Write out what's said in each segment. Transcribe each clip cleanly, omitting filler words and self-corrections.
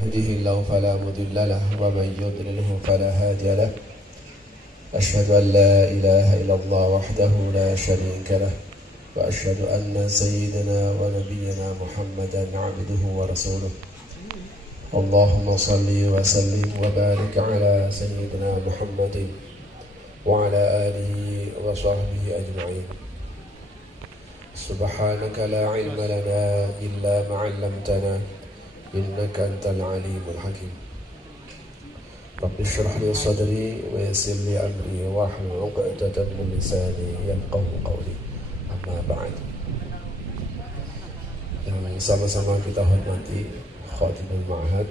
يهده الله فلا مضل له ومن يضلله فلا هادي له أشهد أن لا إله إلا الله وحده لا شريك له وأشهد أن سيدنا ونبينا محمدا عبده ورسوله اللهم صل وسلم وبارك على سيدنا محمد وعلى آله وصحبه أجمعين سبحانك لا علم لنا إلا ما علمتنا إنك أنت العليم الحكيم رب اشرح لي صدري ويسر لي أمري واحلل عقدة من لساني يفقهوا قولي أما بعد. Yang sama-sama kita hormati Khatibul Ma'had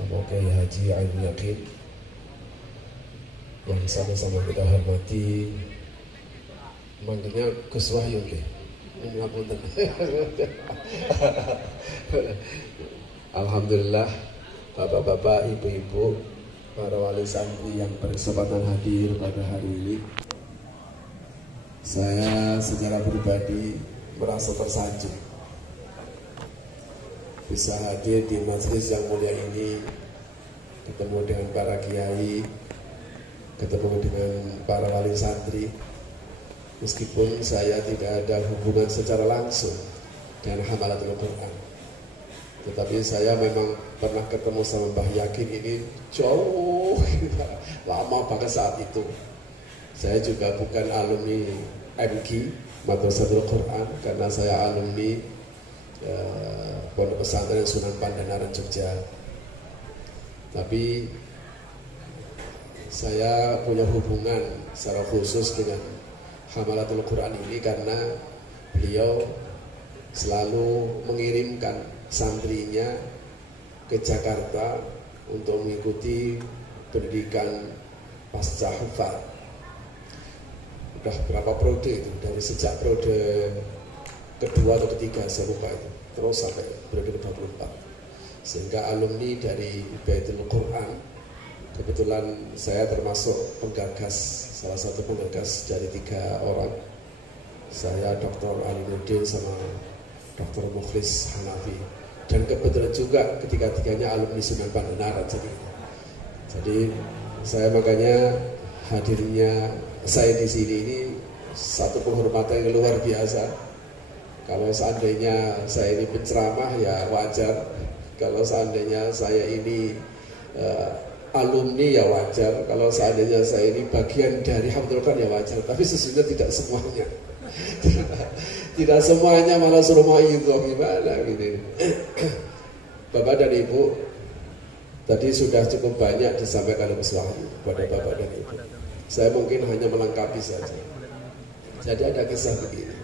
Bapak Kiai Haji Ainul Yakin, yang sama-sama kita hormati manggilnya Gus Wahyu nggih. Ngapunten. Alhamdulillah Bapak-bapak, ibu-ibu, para wali santri yang berkesempatan hadir pada hari ini. Saya secara pribadi merasa tersanjung bisa hadir di majelis yang mulia ini, ketemu dengan para kiai, ketemu dengan para wali santri. Meskipun saya tidak ada hubungan secara langsung dengan Hamalatul Quran, tetapi saya memang pernah ketemu sama Mbah Yakin ini jauh lama banget saat itu. Saya juga bukan alumni MQ Madrasatul Quran, karena saya alumni Pondok Pesantren Sunan Pandanaran Jogja. Tapi saya punya hubungan secara khusus dengan Hamalatul Quran ini karena beliau selalu mengirimkan santrinya ke Jakarta untuk mengikuti pendidikan pasca hufal. Udah berapa periode itu, dari sejak periode kedua atau ketiga saya lupa itu, terus sampai periode ke-24, sehingga alumni dari Baitul Quran. Kebetulan saya termasuk penggagas, salah satu penggagas dari 3 orang. Saya Dr. Ali Nurdin sama Dr. Mukhlis Hanafi, dan kebetulan juga ketiga-tiganya alumni Sunan Pandanaran. Jadi saya makanya hadirnya saya di sini ini satu penghormatan yang luar biasa. Kalau seandainya saya ini penceramah ya wajar, kalau seandainya saya ini alumni ya wajar, kalau seandainya saya ini bagian dari Hamdul Quran ya wajar. Tapi sesungguhnya tidak semuanya. Tidak semuanya, malah suruh mau itu gimana gitu. Bapak dan Ibu, tadi sudah cukup banyak disampaikan oleh Gus Wahyu kepada Bapak dan Ibu. Saya mungkin hanya melengkapi saja. Jadi ada kisah begini.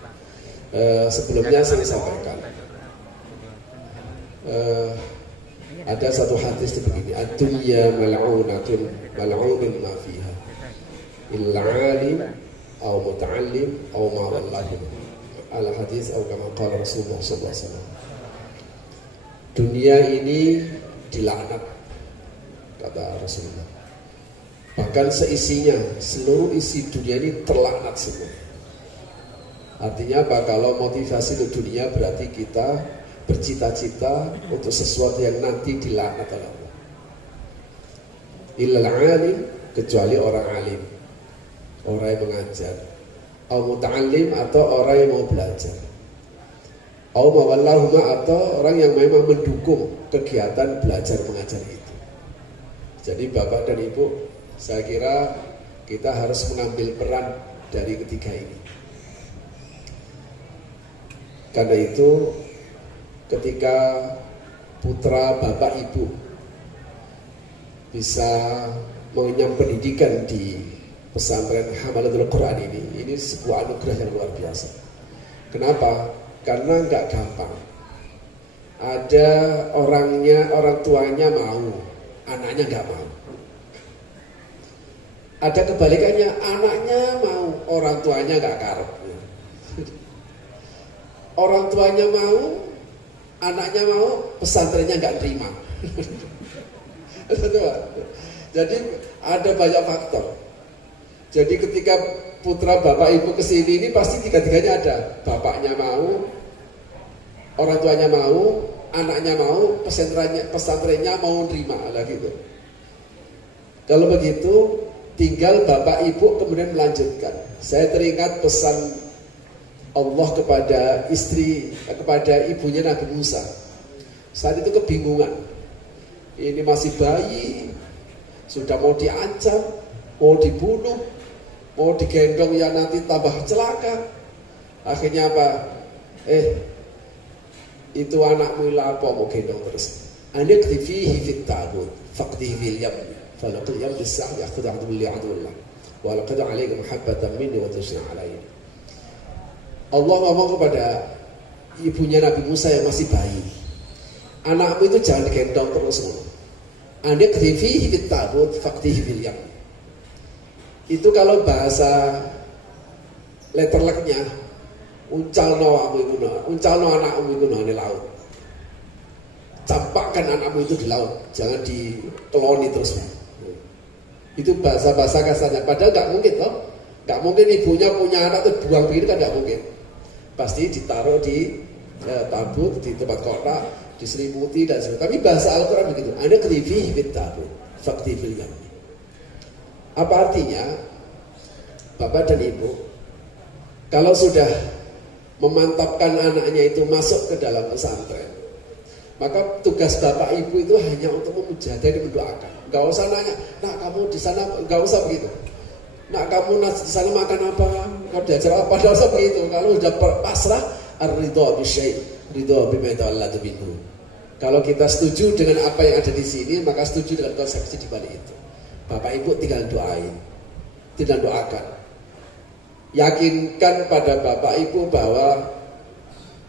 Sebelumnya saya sampaikan. Ada satu hadis begini, ad-dunya mal'unatun mal'unun ma fiha illa 'alim aw muta'allim aw ma wallahu. Al hadis atau kama qala Rasulullah sallallahu alaihi wasallam. Dunia ini dilaknat, kata Rasulullah. Bahkan seisinya, seluruh isi dunia ini terlaknat semua. Artinya apa? Kalau motivasi untuk dunia berarti kita bercita-cita untuk sesuatu yang nanti dilaknat oleh Allah. Illal alim, kecuali orang alim, orang yang mengajar, au muta'allim, atau orang yang mau belajar, au mawallahuma, atau orang yang memang mendukung kegiatan belajar mengajar itu. Jadi Bapak dan Ibu, saya kira kita harus mengambil peran dari ketiga ini. Karena itu ketika putra Bapak Ibu bisa mengenyam pendidikan di pesantren Hamalatul Quran ini sebuah anugerah yang luar biasa. Kenapa? Karena nggak gampang. Ada orang tuanya mau, anaknya nggak mau. Ada kebalikannya, anaknya mau, orang tuanya nggak karep. Orang tuanya mau, anaknya mau, pesantrennya nggak terima. Jadi ada banyak faktor. Jadi ketika putra Bapak Ibu kesini ini pasti tiga-tiganya ada. Bapaknya mau, orang tuanya mau, anaknya mau, pesantrennya mau nerima lah gitu. Kalau begitu tinggal bapak ibu kemudian melanjutkan. Saya teringat pesan Allah kepada ibunya Nabi Musa. Saat itu kebingungan. Ini masih bayi, sudah mau diancam, mau dibunuh, mau digendong ya nanti tambah celaka. Akhirnya apa? Itu anakmu apa mau gendong terus? Anak fihi fit tabut, faqdihi fil yam, falaqul yam bis-sa'i ya'khudhu 'adun li 'adullah. Wa laqad 'alayka mahabbatan minni wa tusna 'alayhi. Allah ngomong kepada ibunya Nabi Musa yang masih bayi, anakmu itu jangan digendong terus. Anak fihi fit tabut, faqdihi fil yam. Itu kalau bahasa letterleknya uncalno anakmu iku nang laut. Campakkan anakmu itu di laut, jangan dikeloni terus. Itu bahasa kasarnya. Padahal nggak mungkin toh, nggak mungkin ibunya punya anak tuh buang begini kan nggak mungkin. Pasti ditaruh di tabut, di tempat kotak, diselimuti dan sebagainya. Tapi bahasa Al-Quran begitu. Ada krivi fit tabut, fakti fil yam. Apa artinya? Bapak dan ibu, kalau sudah memantapkan anaknya itu masuk ke dalam pesantren, maka tugas bapak ibu itu hanya untuk memuja dan mendoakan. Gak usah nanya, nak kamu di sana, gak usah begitu. Nak kamu di sana makan apa? Kau diajar apa? Gak usah begitu. Kalau sudah pasrah, ar-ridha bisyai', ridha bima ta'allatu minhu. Kalau kita setuju dengan apa yang ada di sini, maka setuju dengan konsepsi di balik itu. Bapak ibu tinggal doain, tinggal doakan. Yakinkan pada bapak ibu bahwa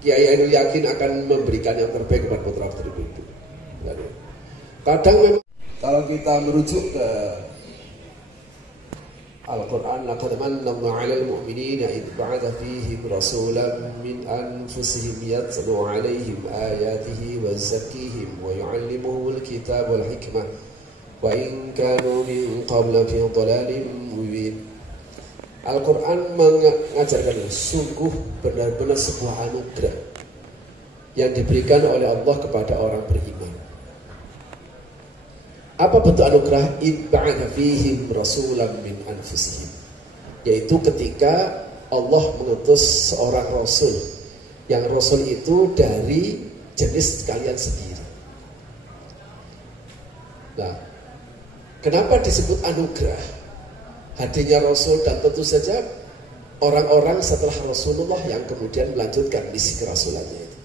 Kiai Ainul Yakin akan memberikan yang terbaik kepada putra putri ibu. Kadang memang kalau kita merujuk ke Al-Quran, laqad manna Allahu 'alal mu'minina idh ba'atha fihim rasulan min anfusihim yatlu 'alaihim ayatihi wa yuzakkihim wa yu'allimuhumul kitaba wal hikmah wa in kanu min qablu fi dhalalin mubin. Al-Quran mengajarkan sungguh benar-benar sebuah anugerah yang diberikan oleh Allah kepada orang beriman. Apa bentuk anugerah? Ba'atha fihim rasulan min anfusihim, yaitu ketika Allah mengutus seorang rasul, yang rasul itu dari jenis kalian sendiri. Nah, kenapa disebut anugerah? Hadirnya Rasul dan tentu saja orang-orang setelah Rasulullah yang kemudian melanjutkan misi kerasulannya itu.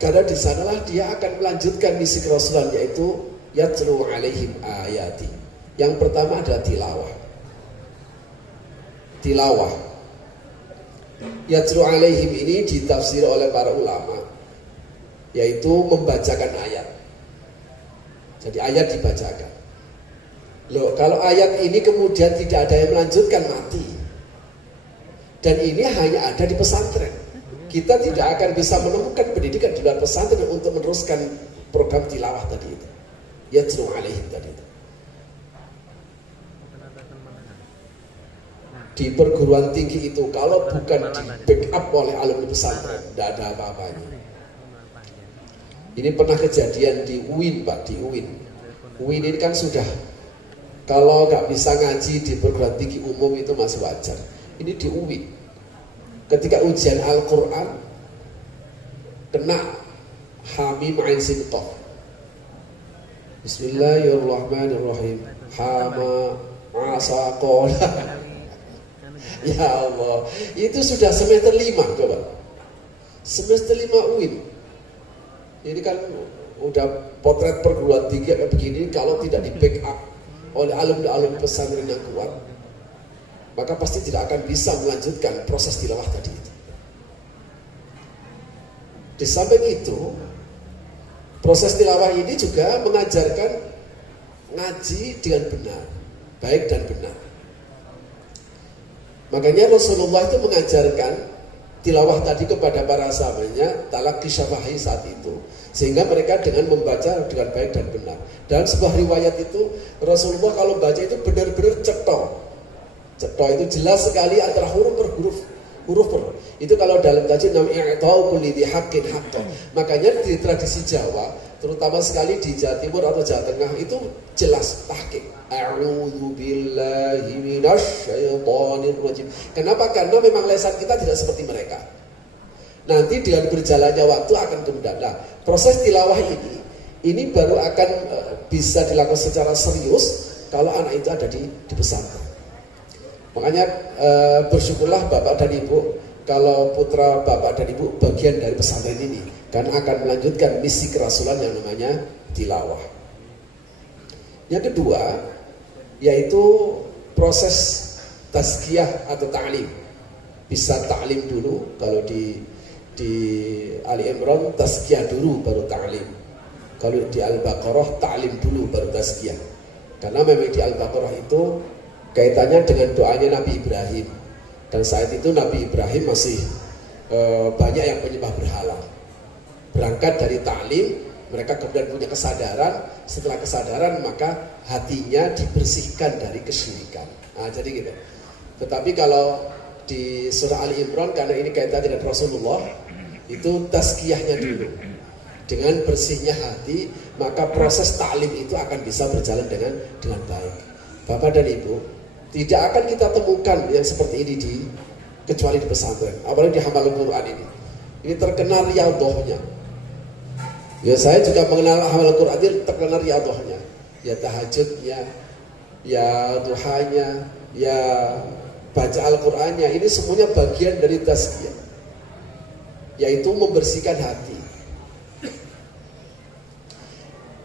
Karena di sanalah dia akan melanjutkan misi kerasulan, yaitu yatlu 'alaihim ayati. Yang pertama adalah tilawah. Tilawah. Yatlu 'alaihim ini ditafsir oleh para ulama, yaitu membacakan ayat. Jadi ayat dibacakan. Loh, kalau ayat ini kemudian tidak ada yang melanjutkan, mati. Dan ini hanya ada di pesantren. Kita tidak akan bisa menemukan pendidikan di luar pesantren untuk meneruskan program tilawah tadi itu. Yatlu 'alaihim tadi itu. Di perguruan tinggi itu kalau bukan di backup oleh alumni pesantren, tidak ada apa-apanya. Ini pernah kejadian di UIN, Pak, di UIN. UIN ini kan sudah, kalau nggak bisa ngaji di perguruan tinggi umum itu masih wajar. Ini di UIN. Ketika ujian Al-Quran, kena Hamim Ain Sin Qaf. Bismillahirrahmanirrahim. Hama asaqola. Ya Allah, itu sudah semester 5 coba. Semester 5 UIN. Ini kan udah potret perguruan tinggi kayak begini, kalau tidak di backup oleh alumni pesantren yang kuat, maka pasti tidak akan bisa melanjutkan proses tilawah tadi itu. Di samping itu, proses tilawah ini juga mengajarkan ngaji dengan benar, baik dan benar. Makanya Rasulullah itu mengajarkan tilawah tadi kepada para sahabatnya, talaqi syafahi saat itu, sehingga mereka dengan membaca dengan baik dan benar. Dalam sebuah riwayat itu Rasulullah kalau baca itu benar-benar cetok. Cetok itu jelas sekali antara huruf per huruf. Huruf per. Itu kalau dalam tajwid namanya i'ta'u kulli dzi haqqin haqqo. Makanya di tradisi Jawa, terutama sekali di Jawa Timur atau Jawa Tengah itu jelas tahqiq. A'udzu billahi minasyaitonir rajim. Kenapa? Karena memang lisan kita tidak seperti mereka. Nanti dengan berjalannya waktu akan kemudian. Nah, proses tilawah ini baru akan bisa dilakukan secara serius kalau anak itu ada di pesantren. Makanya bersyukurlah Bapak dan Ibu kalau putra Bapak dan Ibu bagian dari pesantren ini, karena akan melanjutkan misi kerasulan yang namanya tilawah. Yang kedua yaitu proses tazkiyah atau ta'lim. Bisa ta'lim dulu, kalau di Ali Imran tazkiyah dulu baru ta'lim. Kalau di Al-Baqarah ta'lim dulu baru tazkiyah. Karena memang di Al-Baqarah itu kaitannya dengan doanya Nabi Ibrahim. Dan saat itu Nabi Ibrahim masih banyak yang menyembah berhala. Berangkat dari ta'lim, mereka kemudian punya kesadaran. Setelah kesadaran maka hatinya dibersihkan dari kesyirikan. Nah, jadi gitu. Tetapi kalau di surah Ali Imran, karena ini kaitan dengan Rasulullah, itu tazkiyahnya dulu. Dengan bersihnya hati, maka proses ta'lim itu akan bisa berjalan dengan baik. Bapak dan Ibu, tidak akan kita temukan yang seperti ini kecuali di pesantren, apalagi di Hamalul Quran ini. Ini terkenal riyadhahnya. Ya, saya juga mengenal Hamalul Quran ini terkenal riyadhahnya. Ya tahajudnya, ya duhanya, ya baca Al-Qur'annya, ini semuanya bagian dari tazkiyah, yaitu membersihkan hati.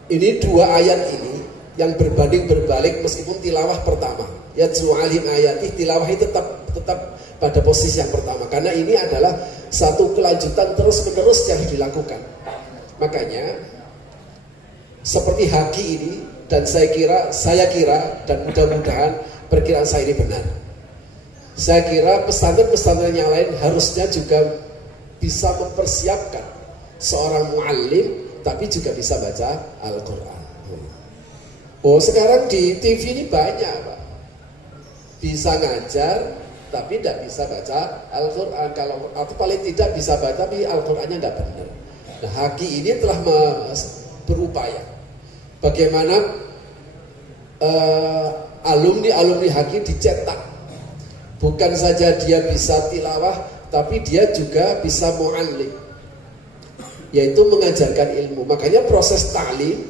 Ini dua ayat ini yang berbanding berbalik meskipun tilawah pertama. Ya alim ayati, tilawah itu tetap pada posisi yang pertama, karena ini adalah satu kelanjutan terus menerus yang dilakukan. Makanya seperti haki ini, dan saya kira dan mudah-mudahan perkiraan saya ini benar. Saya kira pesantren-pesantren yang lain harusnya juga bisa mempersiapkan seorang muallim tapi juga bisa baca Al-Quran. Oh, sekarang di TV ini banyak, Pak. Bisa ngajar tapi tidak bisa baca Al-Quran. Atau paling tidak bisa baca tapi Al-Qurannya tidak benar. Nah, haki ini telah berupaya bagaimana alumni haki dicetak. Bukan saja dia bisa tilawah, tapi dia juga bisa mu'allim, yaitu mengajarkan ilmu. Makanya proses ta'lim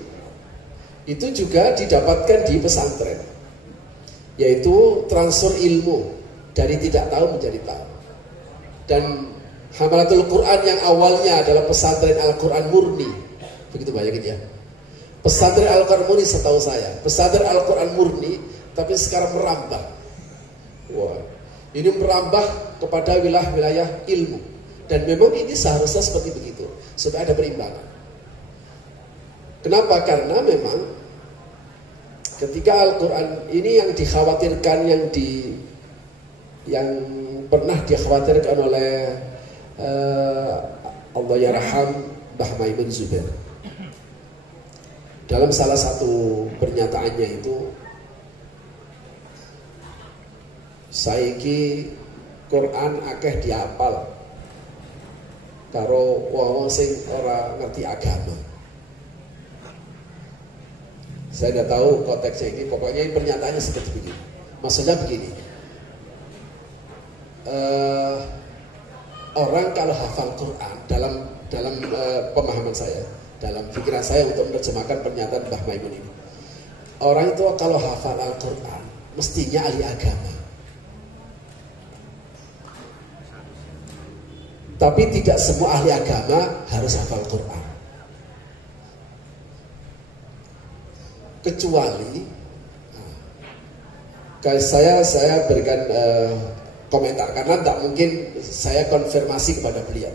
itu juga didapatkan di pesantren, yaitu transfer ilmu dari tidak tahu menjadi tahu. Dan Hamalatul Quran yang awalnya adalah pesantren Al-Quran murni, begitu banyak ya. Pesantren Al-Quran murni setahu saya, pesantren Al-Quran murni, tapi sekarang merambah. Wah, ini merambah kepada wilayah-wilayah ilmu. Dan memang ini seharusnya seperti begitu, supaya ada perimbangan. Kenapa? Karena memang ketika Al-Quran ini yang dikhawatirkan, yang pernah dikhawatirkan oleh Allah yarham Mbah Maimun Zubair. Dalam salah satu pernyataannya itu, saiki Quran akeh diapal karo wong sing ora ngerti agama. Saya tidak tahu konteksnya ini, pokoknya ini pernyataannya seperti begini. Maksudnya begini, orang kalau hafal Quran dalam pemahaman saya, dalam pikiran saya untuk menerjemahkan pernyataan Mbah Maimun ini, orang itu kalau hafal Al-Quran mestinya ahli agama. Tapi tidak semua ahli agama harus hafal Quran. Kecuali saya berikan komentar, karena tak mungkin saya konfirmasi kepada beliau.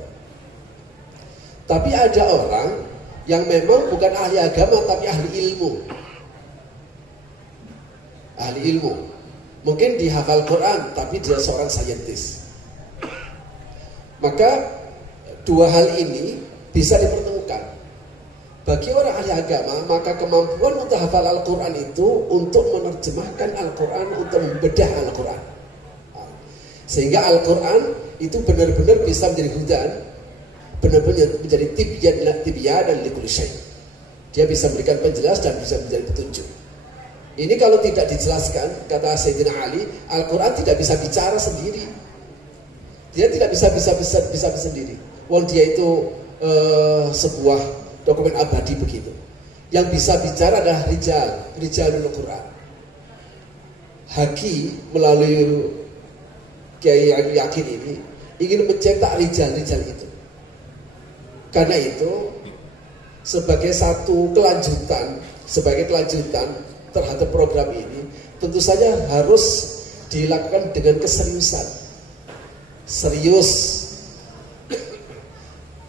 Tapi ada orang yang memang bukan ahli agama tapi ahli ilmu. Ahli ilmu. Mungkin dihafal Quran tapi dia seorang saintis. Maka dua hal ini bisa dipertemukan. Bagi orang ahli agama, maka kemampuan untuk hafal Al-Quran itu untuk menerjemahkan Al-Quran, untuk membedah Al-Quran. Sehingga Al-Quran itu benar-benar bisa menjadi hudan, benar-benar menjadi tibyan dan likulli syai'. Dia bisa memberikan penjelas dan bisa menjadi petunjuk. Ini kalau tidak dijelaskan, kata Sayyidina Ali, Al-Quran tidak bisa bicara sendiri. Dia tidak bisa sendiri. Wong dia itu sebuah dokumen abadi begitu. Yang bisa bicara adalah rijalul Quran. Haki melalui Kiai yang yakin ini ingin mencetak rijal itu. Karena itu sebagai kelanjutan terhadap program ini, tentu saja harus dilakukan dengan keseriusan. Serius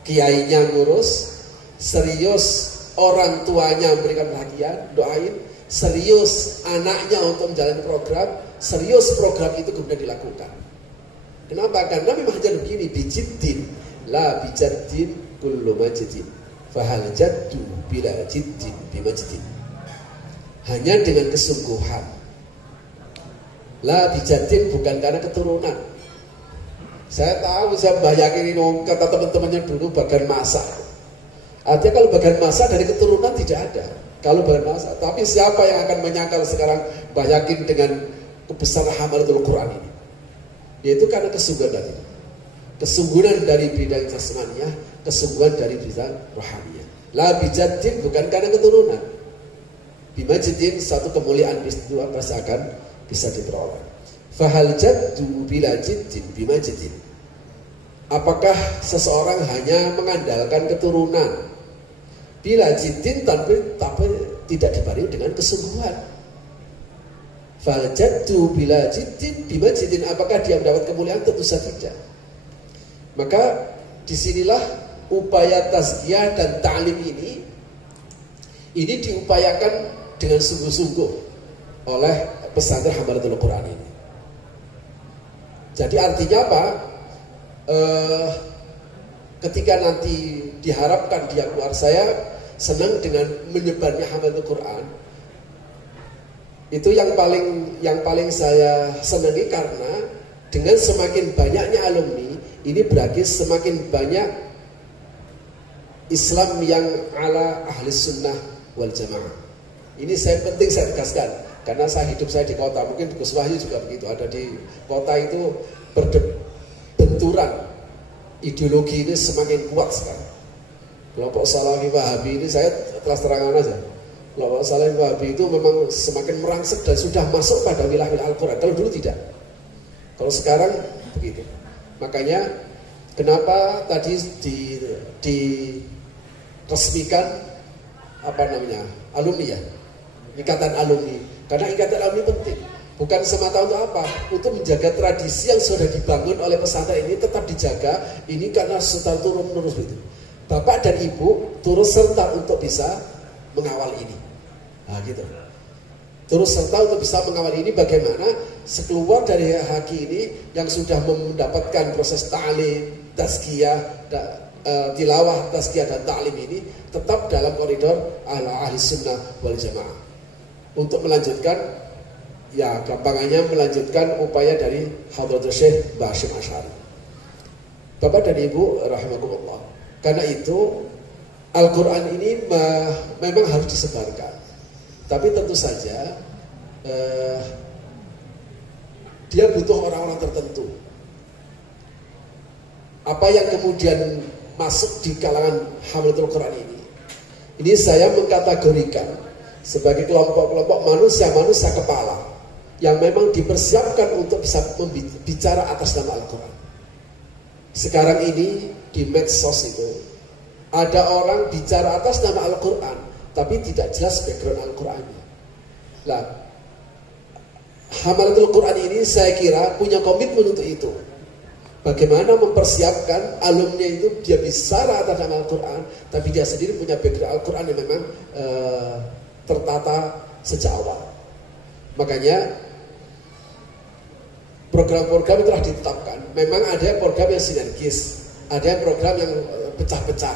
kiainya ngurus, serius orang tuanya memberikan perhatian, doain, serius anaknya untuk menjalani program, serius program itu kemudian dilakukan. Kenapa? Karena memang hanya begini, bijiddin la bijaddin kullu majdin fahal jaddu bila jiddin bimajdin. Hanya dengan kesungguhan. La bijaddin bukan karena keturunan. Saya tahu, saya bayangin kata teman-temannya dulu bagian masa. Artinya kalau bagian masa dari keturunan tidak ada. Kalau bagian masa, tapi siapa yang akan menyangkal sekarang bayangin dengan kebesaran hamalatul Quran ini? Yaitu karena kesungguhan dari bidang jasmaniyah, kesungguhan dari bidang rohaniyah. La bijaddin bukan karena keturunan. Bimajdin satu kemuliaan peristiwa pasti akan bisa diperoleh. Fahal jaddu bila jiddin bimajdin. Apakah seseorang hanya mengandalkan keturunan bila jiddin tapi tidak dibarengi dengan kesungguhan? Fal jaddu bila jiddin bimajdin, apakah dia mendapat kemuliaan? Tentu saja tidak. Maka disinilah upaya tazkiyah dan ta'lim ini diupayakan dengan sungguh-sungguh oleh pesantren Hamalatul Quran ini. Jadi artinya apa? Ketika nanti diharapkan dia keluar, saya senang dengan menyebarnya Hamalatul Quran. Itu yang paling saya senangi, karena dengan semakin banyaknya alumni ini berarti semakin banyak Islam yang ala ahli sunnah wal jamaah. Ini penting saya tegaskan, karena hidup saya di kota, mungkin Gus Wahyu juga begitu, ada di kota itu benturan ideologi ini semakin kuat sekarang. Kelompok Salafi Wahabi ini, saya telah terangkan aja, kelompok Salafi Wahabi itu memang semakin merangsek dan sudah masuk pada wilayah Al-Quran. Kalau dulu tidak, kalau sekarang begitu. Makanya kenapa tadi diresmikan alumni ya, ikatan alumni, karena ikatan alumni penting. Bukan semata untuk apa? Untuk menjaga tradisi yang sudah dibangun oleh pesantren ini tetap dijaga. Ini karena setelah turun-menurun itu. Bapak dan Ibu turut serta untuk bisa mengawal ini. Nah gitu. Turut serta untuk bisa mengawal ini, bagaimana sekeluar dari haki ini yang sudah mendapatkan proses ta'lim, tazkiyah, tilawah, tazkiyah dan ta'lim ini tetap dalam koridor ahli sunnah wal jamaah. Untuk melanjutkan, ya gampangannya melanjutkan upaya dari Hadratul Syekh Bashim Asy'ari. Bapak dan Ibu rahimakumullah, karena itu Al-Quran ini memang harus disebarkan. Tapi tentu saja dia butuh orang-orang tertentu. Apa yang kemudian masuk di kalangan Hamalatul Quran ini saya mengkategorikan sebagai kelompok-kelompok manusia kepala yang memang dipersiapkan untuk bisa bicara atas nama Al-Quran. Sekarang ini di medsos itu ada orang bicara atas nama Al-Quran, tapi tidak jelas background Al-Qurannya. Nah, Hamalatul Quran ini saya kira punya komitmen untuk itu. Bagaimana mempersiapkan alumni itu dia bicara atas nama Al-Quran, tapi dia sendiri punya background Al-Quran yang memang tertata sejak awal. Makanya program-program telah ditetapkan. Memang ada program yang sinergis, ada program yang pecah-pecah.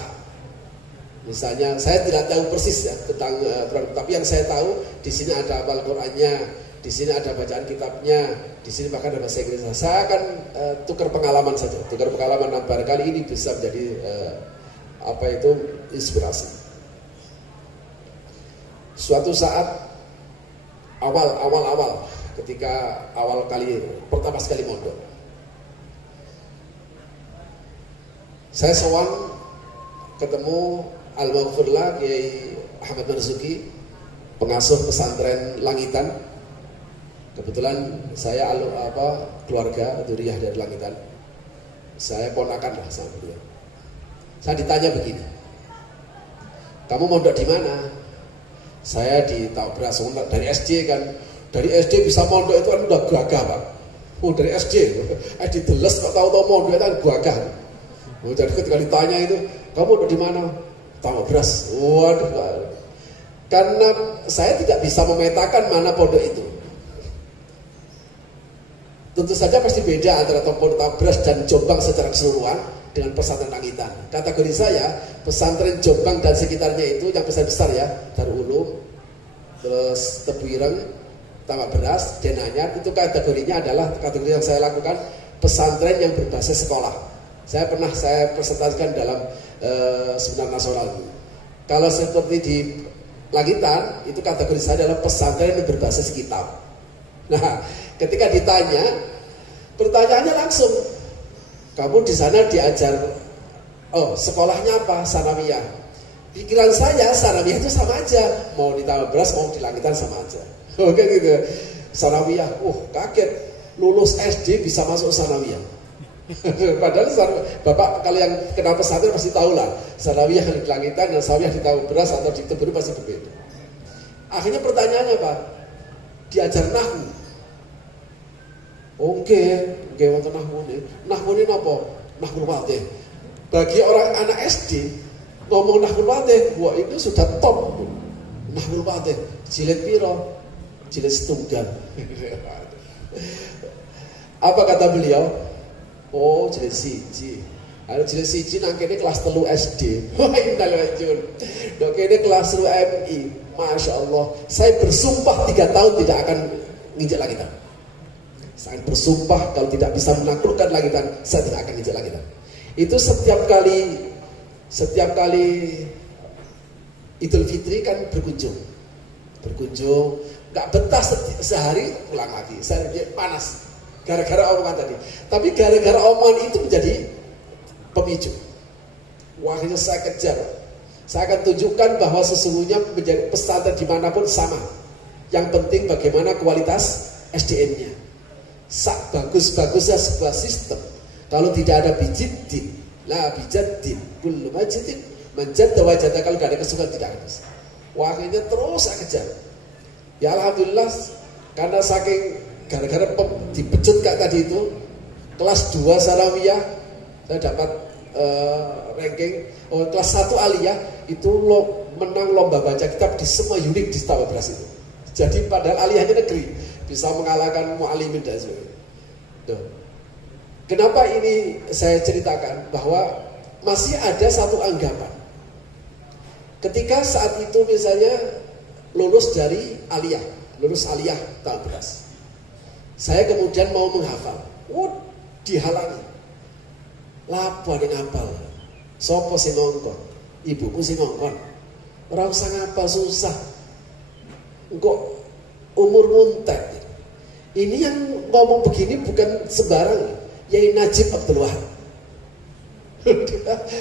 Misalnya saya tidak tahu persis ya tentang program, tapi yang saya tahu di sini ada Al-Qurannya, di sini ada bacaan kitabnya, di sini bahkan ada bahasa Inggris. Saya akan tukar pengalaman saja, nah, barangkali ini bisa menjadi inspirasi. Suatu saat awal ketika pertama sekali mondok, saya sowan ketemu Al-Maghfurlah Kiai Ahmad Marzuki, pengasuh pesantren Langitan. Kebetulan saya keluarga Dzurriyyah dari Langitan. Saya ponakan lah sama beliau. Saya ditanya begini, kamu mondok di mana? Saya di Taubras, dari SD kan. Dari SD bisa mondok itu kan udah gagah, Pak. Dari SD dideles kok tahu-tahu mondok itu kan gagah. Jadi ketika ditanya itu, kamu mondok di mana? Taubras. Waduh. Karena saya tidak bisa memetakan mana pondok itu. Tentu saja pasti beda antara Pondok Tabras dan Jombang secara keseluruhan dengan pesantren Langitan. Kategori saya, pesantren Jombang dan sekitarnya itu yang besar-besar ya, Darul Ulum, terus Tebu Ireng, Tamak Beras, Denanyar, itu kategorinya adalah kategori yang saya lakukan pesantren yang berbasis sekolah. Saya presentasikan dalam seminar nasional. Kalau seperti di Langitan, itu kategori saya adalah pesantren yang berbasis kitab. Nah, ketika ditanya, pertanyaannya langsung, kamu di sana diajar, sekolahnya apa? Sanawiyah. Pikiran saya, Sanawiyah itu sama aja, mau di Taman Beras, mau di Langitan sama aja. Oke gitu. Sanawiyah, kaget, lulus SD bisa masuk Sanawiyah. Padahal Bapak kalau yang kenal pesantren pasti tahu lah, Sanawiyah di Langitan dan Sanawiyah di Taman Beras atau di Tebu pasti berbeda. Akhirnya pertanyaannya apa? Diajar nahwu. Oke, wonten nahwune. Nahwune napa? Nahwul wadih. Bagi orang anak SD ngomong nahwul wadih, wah itu sudah top. Nahwul wadih, jilid piro? Jilid setunggal. Apa kata beliau? Oh, jilid siji. Ada jilid siji nang kene kelas 3 SD. Wah, innal wajun. Dok kene kelas 3 MI. Masya Allah. Saya bersumpah 3 tahun tidak akan nginjak Langitan. Saya bersumpah kalau tidak bisa menaklukkan Langitan, saya tidak akan nginjak Langitan. Itu setiap kali Idul Fitri kan berkunjung, nggak betah sehari pulang lagi. Saya panas gara-gara omongan tadi. Tapi gara-gara omongan itu menjadi pemicu. Akhirnya saya kejar. Saya akan tunjukkan bahwa sesungguhnya menjadi pesantren dimanapun sama. Yang penting bagaimana kualitas SDM-nya. Sak bagus-bagusnya sebuah sistem, kalau tidak ada bijiddin, la bijaddin, kullu majiddin, menjadda wajada, kalau tidak ada kesukaan tidak akan bisa. Akhirnya terus saya kejar. Ya alhamdulillah, karena saking gara-gara dipecut kayak tadi itu, kelas 2 Sanawiyah saya dapat ranking, kelas 1 Aliyah itu menang lomba baca kitab di semua unit di Taman Beras itu. Jadi padahal Aliyahnya negeri, bisa mengalahkan mu'alimin dan sebagainya. Kenapa ini saya ceritakan? Bahwa masih ada satu anggapan. Ketika saat itu misalnya lulus dari Aliyah, lulus Aliyah Taman Beras, saya kemudian mau menghafal, dihalangi. Lapo ning ngapal. Sopo sing ngongkon? Ibuku sing ngongkon. Ora usah ngapal, susah. Engko umur muntek. Ini yang ngomong begini bukan sembarang, Yai Najib Abdul Wahab,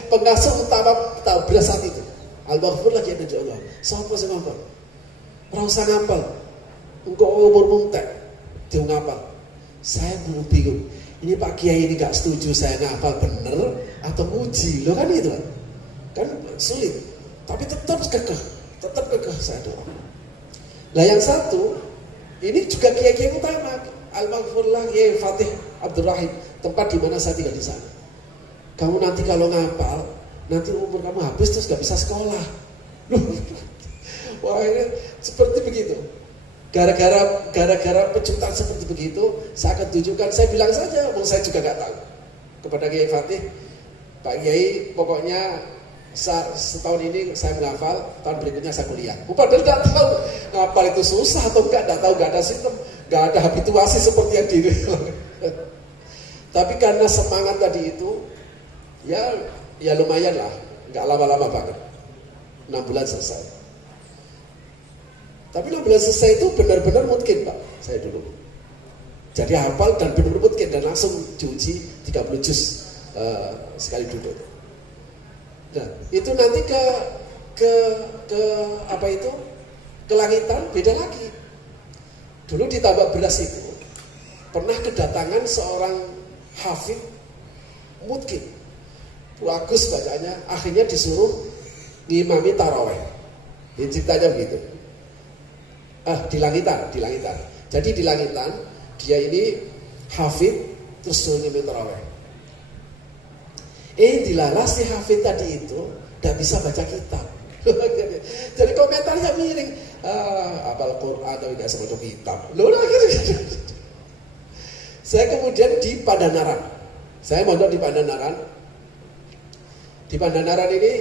pengasuh utama Taman Beras saat itu. Al-Maghfurlah Kiai Najib Allah. Siapa sih ngapal? Ora usah ngapal. Engko umur muntek ngapal. Saya bingung. Ini Pak Kiai ini gak setuju saya ngapal bener atau muji, lo kan itu kan sulit. Tapi tetap kekeh saya dorong. Nah yang satu, ini juga kiai-kiai utama, Al-Maghfurlah Kiai Fatih Abdul Rahim, tempat di mana saya tinggal di sana. Kamu nanti kalau ngapal, nanti umur kamu habis terus gak bisa sekolah. Wah ini seperti begitu. Gara-gara pecutan seperti begitu, saya akan tunjukkan. Saya bilang saja, saya juga gak tahu kepada Kiai Fatih, Pak Kiai, pokoknya setahun ini saya menghafal, tahun berikutnya saya kuliah. Padahal tidak tahu ngapal itu susah atau enggak, tidak tahu, enggak ada sistem, enggak ada habituasi seperti yang diri. Tapi karena semangat tadi itu, ya lumayan lah, enggak lama-lama banget. 6 bulan selesai. Tapi 6 bulan selesai itu benar-benar mungkin Pak, saya dulu. Jadi hafal dan benar-benar mungkin, dan langsung diuji 30 juz sekali duduk. Nah, itu nanti ke apa itu? Ke langitan beda lagi. Dulu di Tambak Beras itu pernah kedatangan seorang hafid mungkin bagus bacanya, akhirnya disuruh ngimami taraweh. Ini ceritanya begitu. Di langitan. Jadi di langitan dia ini hafid terus suruh ngimami taraweh. Dilala si hafid tadi itu tidak bisa baca kitab. Jadi komentarnya miring. Apal Quran tapi nggak semua kitab. Akhirnya saya kemudian di Pandanaran. Saya mondok di Pandanaran. Di Pandanaran ini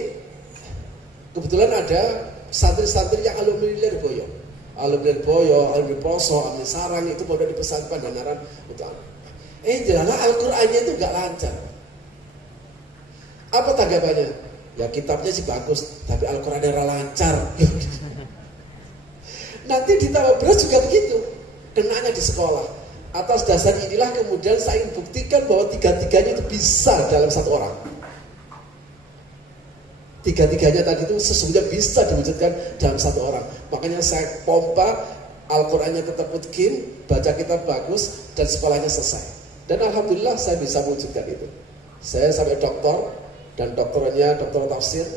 kebetulan ada santri-santri yang alumni Lirboyo. Alumni Lirboyo, alumni Poso, alumni Sarang itu mondok di pesantren Pandanaran. Dilala Al-Qur'annya itu nggak lancar. Apa tanggapannya? Ya kitabnya sih bagus, tapi Al-Qurannya lancar. Nanti di Tambak Beras juga begitu, kenanya di sekolah. Atas dasar inilah kemudian saya ingin buktikan bahwa tiga-tiganya itu bisa dalam satu orang. Tiga-tiganya tadi itu sesungguhnya bisa diwujudkan dalam satu orang. Makanya saya pompa, Al-Qurannya tetap mungkin, baca kitab bagus, dan sekolahnya selesai. Dan Alhamdulillah saya bisa mewujudkan itu. Saya sampai doktor, dan doktorannya doktor tafsir.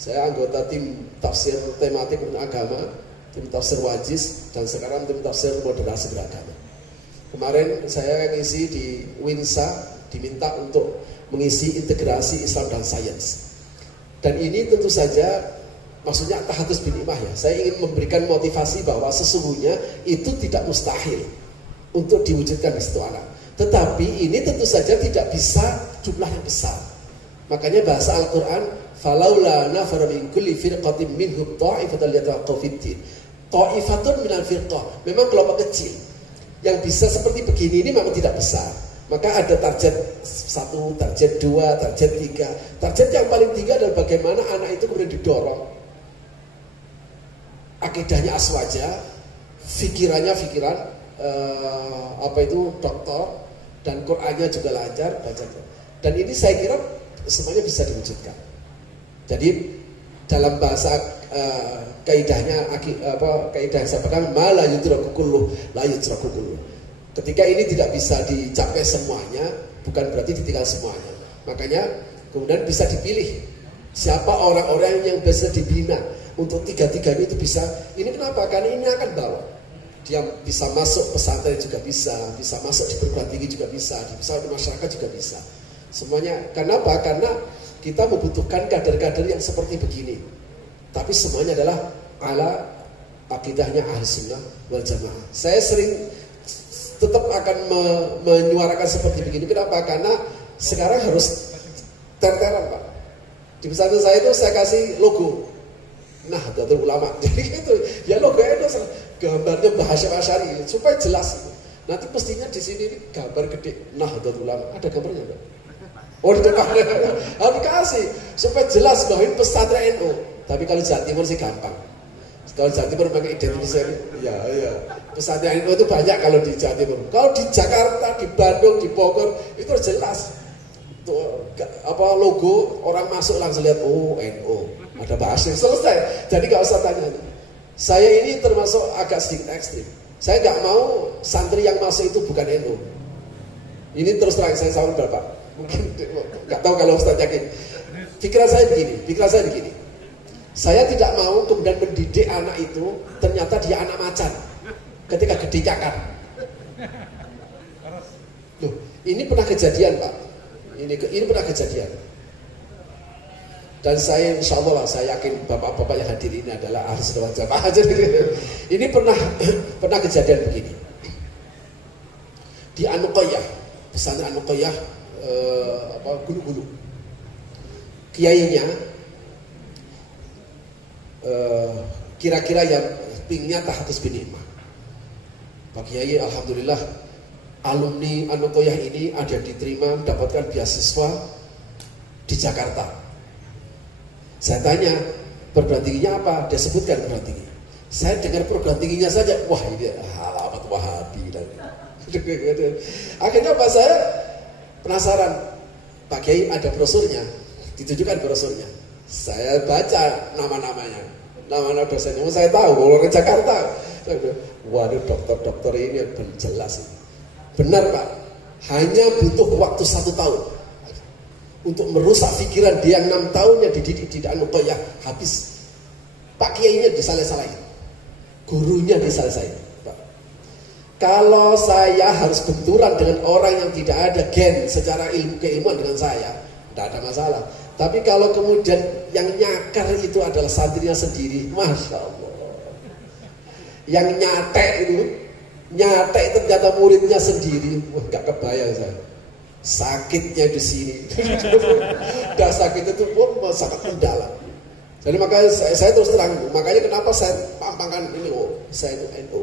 Saya anggota tim tafsir tematik agama, tim tafsir wajiz, dan sekarang tim tafsir moderasi beragama. Kemarin saya ngisi di Winsa, diminta untuk mengisi integrasi Islam dan sains. Dan ini tentu saja maksudnya tahatus bin imah ya. Saya ingin memberikan motivasi bahwa sesungguhnya itu tidak mustahil untuk diwujudkan di situ anak. Tetapi ini tentu saja tidak bisa jumlah yang besar. Makanya bahasa Al-Quran, falaula nafara min kulli firqatin minhum ta'ifatun liyatafaqahu fid-din. Ta'ifatun minal firqah, memang kelompok kecil. Yang bisa seperti begini ini memang tidak besar. Maka ada target 1, target 2, target 3. Target yang paling tinggi adalah bagaimana anak itu kemudian didorong. Akidahnya aswaja, fikiran doktor, dan Qur'annya juga lancar baca. Dan ini saya kira semuanya bisa diwujudkan. Jadi dalam bahasa kaidahnya kaidah saya pegang la yudraku kullu la yudraku kullu. Ketika ini tidak bisa dicapai semuanya, bukan berarti ditinggal semuanya. Makanya kemudian bisa dipilih siapa orang-orang yang bisa dibina untuk tiga-tiganya itu bisa. Ini kenapa? Karena ini akan bawa. Dia bisa masuk pesantren juga bisa masuk di perguruan tinggi juga bisa di masyarakat juga bisa. Semuanya, kenapa? Karena kita membutuhkan kader-kader yang seperti begini. Tapi semuanya adalah ala akidahnya ahli sunnah wal jamaah. Saya sering tetap akan menyuarakan seperti begini. Kenapa? Karena sekarang harus ter-teran Pak. Di pesantren saya itu saya kasih logo Nahdlatul Ulama. Jadi itu ya logonya itu gambarnya bahasa Asy'ari supaya jelas. Nanti pastinya di sini gambar gede Nahdlatul Ulama. Ada gambarnya enggak? Oh di depan harus dikasih supaya jelas bahwa ini pesantren NU. Tapi kalau Jawa Timur sih gampang. Kalau Jawa Timur pakai identifikasi, ya pesantren NU itu banyak kalau di Jawa Timur. Kalau di Jakarta, di Bandung, di Bogor itu harus jelas. Tuh, logo orang masuk langsung lihat NU. Ada bahasa selesai. Jadi nggak usah tanya. Saya ini termasuk agak sedikit ekstrim. Saya nggak mau santri yang masuk itu bukan NU. Ini terus terang saya sama Bapak. Mungkin nggak tahu kalau Ustaz yakin. Pikiran saya begini. Saya tidak mau kemudian mendidik anak itu ternyata dia anak macan ketika gede cakar. Loh, ini pernah kejadian Pak. Ini pernah kejadian. Dan saya insya Allah saya yakin bapak-bapak yang hadir ini adalah ahli sunnah wal jamaah. Ini pernah kejadian begini. Di Anuqayyah, pesantren Anuqayyah Gulu-Gulu. Kiainya kira-kira yang pingnya tahatus bin Imam. Pak Kiai, alhamdulillah alumni An-Nuqoyah ini ada diterima mendapatkan beasiswa di Jakarta. Saya tanya, perguruan tingginya apa? Dia sebutkan perguruan tinggi. Saya dengar perguruan tingginya saja, wah ini alamat Wahabi. Akhirnya apa, saya penasaran. Pak Kiai ada brosurnya, ditunjukkan brosurnya. Saya baca nama-namanya, nama-nama dosennya. Saya tahu kalau ke Jakarta. Waduh, dokter-dokter ini jelas. Benar Pak, hanya butuh waktu 1 tahun untuk merusak pikiran dia yang 6 tahunnya dididik di An-Nuqoyah habis. Pak Kiainya disalah-salahin, gurunya disalah-salahin. Kalau saya harus benturan dengan orang yang tidak ada gen secara ilmu keilmuan dengan saya, tidak ada masalah. Tapi kalau kemudian yang nyakar itu adalah santrinya sendiri, Masya Allah. Yang nyatek ternyata muridnya sendiri, wah gak kebayang saya. Sakitnya di sini, dah sakit itu pun sangat mendalam. Jadi makanya saya terus terang, makanya kenapa saya pampangkan ini, saya itu NU.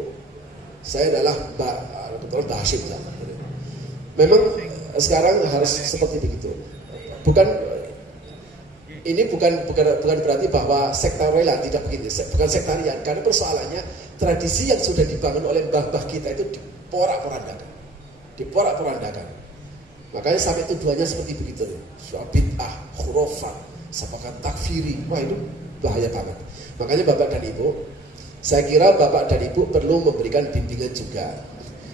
Saya adalah Dr. Hashim. Memang sekarang harus seperti begitu. Ini bukan berarti bahwa sektorial tidak begini, bukan sektarian. Karena persoalannya tradisi yang sudah dibangun oleh mbah-mbah kita itu diporak-porandakan. Makanya sampai tuduhannya seperti begitu. Bid'ah, khurafat, sepakat takfiri. Wah itu bahaya banget. Makanya Bapak dan Ibu, saya kira Bapak dan Ibu perlu memberikan bimbingan juga.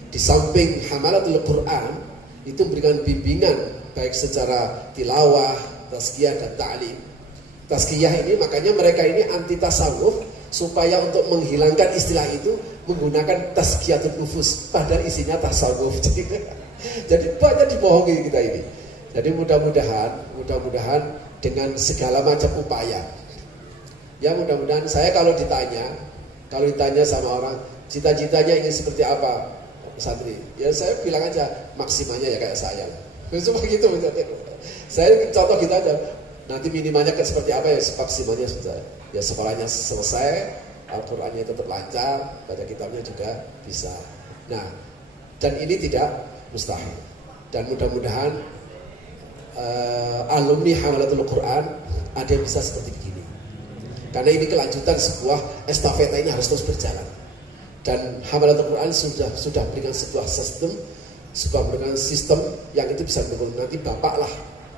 Di samping hamalatul Quran, itu memberikan bimbingan baik secara tilawah, tazkiyah dan ta'lim. Tazkiyah ini makanya mereka ini anti tasawuf, supaya untuk menghilangkan istilah itu menggunakan tazkiyatun nufus, padahal isinya tasawuf. Jadi banyak dibohongi kita ini. Jadi mudah-mudahan dengan segala macam upaya. Ya mudah-mudahan saya kalau ditanya sama orang, cita-citanya ingin seperti apa santri? Ya saya bilang aja maksimalnya ya kayak saya. Cuma gitu. Saya contoh gitu aja. Nanti minimalnya kan seperti apa ya, maksimalnya sudah. Ya sekolahnya selesai, Al-Qur'annya tetap lancar, baca kitabnya juga bisa. Nah, dan ini tidak mustahil. Dan mudah-mudahan alumni Hamalatul Quran ada yang bisa seperti begini. Karena ini kelanjutan sebuah estafeta, ini harus terus berjalan. Dan Hamalatul Quran sudah berikan sebuah sistem yang itu bisa mendukung. Nanti Bapak lah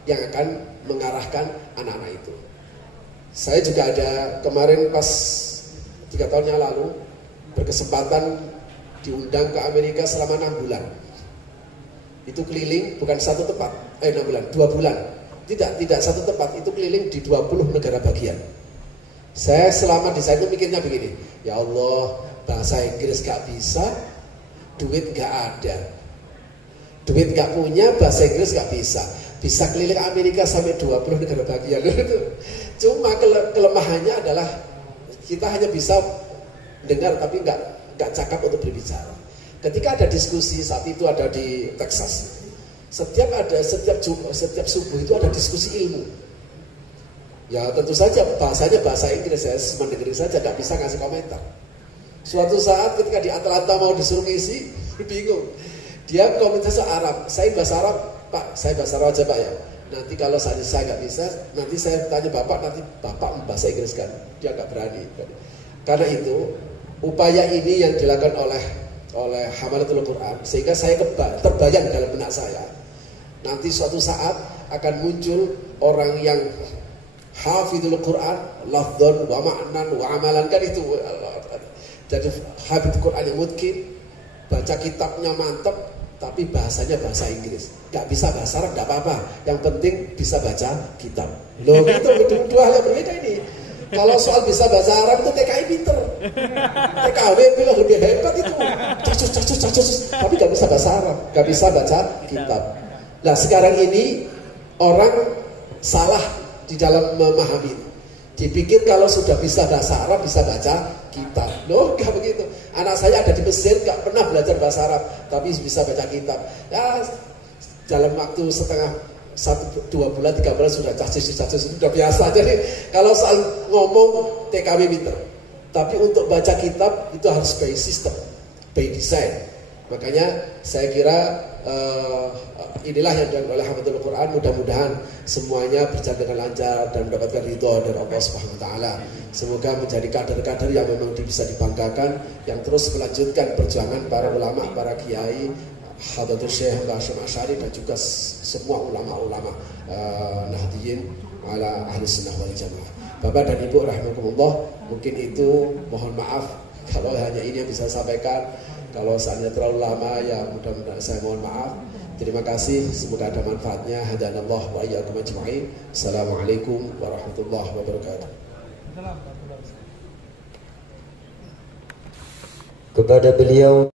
yang akan mengarahkan anak-anak itu. Saya juga ada kemarin pas 3 tahun yang lalu berkesempatan diundang ke Amerika selama 6 bulan. Itu keliling bukan satu tempat, 6 bulan, 2 bulan. Tidak satu tempat, itu keliling di 20 negara bagian. Saya selama di sana itu mikirnya begini, ya Allah, bahasa Inggris gak bisa, duit gak ada. Duit gak punya, bahasa Inggris gak bisa. Bisa keliling Amerika sampai 20 negara bagian. Cuma kelemahannya adalah kita hanya bisa dengar tapi gak cakap untuk berbicara. Ketika ada diskusi, saat itu ada di Texas, setiap subuh itu ada diskusi ilmu. Ya tentu saja bahasanya bahasa Inggris, saya cuma dengerin saja, gak bisa ngasih komentar. Suatu saat ketika di Atlanta mau disuruh ngisi, bingung. Dia komentar soal Arab, saya bahasa Arab, Pak, saya bahasa Arab aja Pak ya. Nanti kalau saya nggak bisa, nanti saya tanya Bapak, nanti Bapak bahasa Inggris kan. Dia nggak berani. Karena itu upaya ini yang dilakukan oleh Hamalatul Quran, sehingga saya terbayang dalam benak saya. Nanti suatu saat akan muncul orang yang hafidhul Quran, lafdhan wa ma'nan wa amalan, kan itu. Jadi hafidhul Quran yang mungkin baca kitabnya mantap, tapi bahasanya bahasa Inggris. Gak bisa bahasa Arab, gak apa-apa. Yang penting bisa baca kitab. Loh itu dua hal yang berbeda ini. Kalau soal bisa bahasa Arab itu TKI pinter, TKW lebih hebat itu. Cacus. Tapi gak bisa bahasa Arab, gak bisa baca kitab. Nah sekarang ini orang salah di dalam memahami. Dipikir kalau sudah bisa bahasa Arab bisa baca kitab. Loh gak begitu. Anak saya ada di Mesir gak pernah belajar bahasa Arab, tapi bisa baca kitab. Ya dalam waktu 2 bulan 3 bulan sudah cacis sudah biasa. Jadi kalau soal ngomong TKW pinter, tapi untuk baca kitab itu harus by system, by design. Makanya saya kira inilah yang dilakukan oleh Hafidhul Quran. Mudah-mudahan semuanya berjalan dengan lancar dan mendapatkan ridho dari Allah Subhanahu wa taala. Semoga menjadi kader-kader yang memang bisa dibanggakan, yang terus melanjutkan perjuangan para ulama, para kiai, Hadratus Syekh Mbah Hasyim Asy'ari dan juga semua ulama-ulama Nahdliyin ala ahli sunnah wal jamaah. Bapak dan Ibu rahimakumullah, mungkin itu mohon maaf kalau hanya ini yang bisa saya sampaikan. Kalau seandainya terlalu lama ya mudah-mudahan saya mohon maaf. Terima kasih, semoga ada manfaatnya. Hadanallah wa iyyakum ajma'in. Assalamualaikum warahmatullahi wabarakatuh. Kepada beliau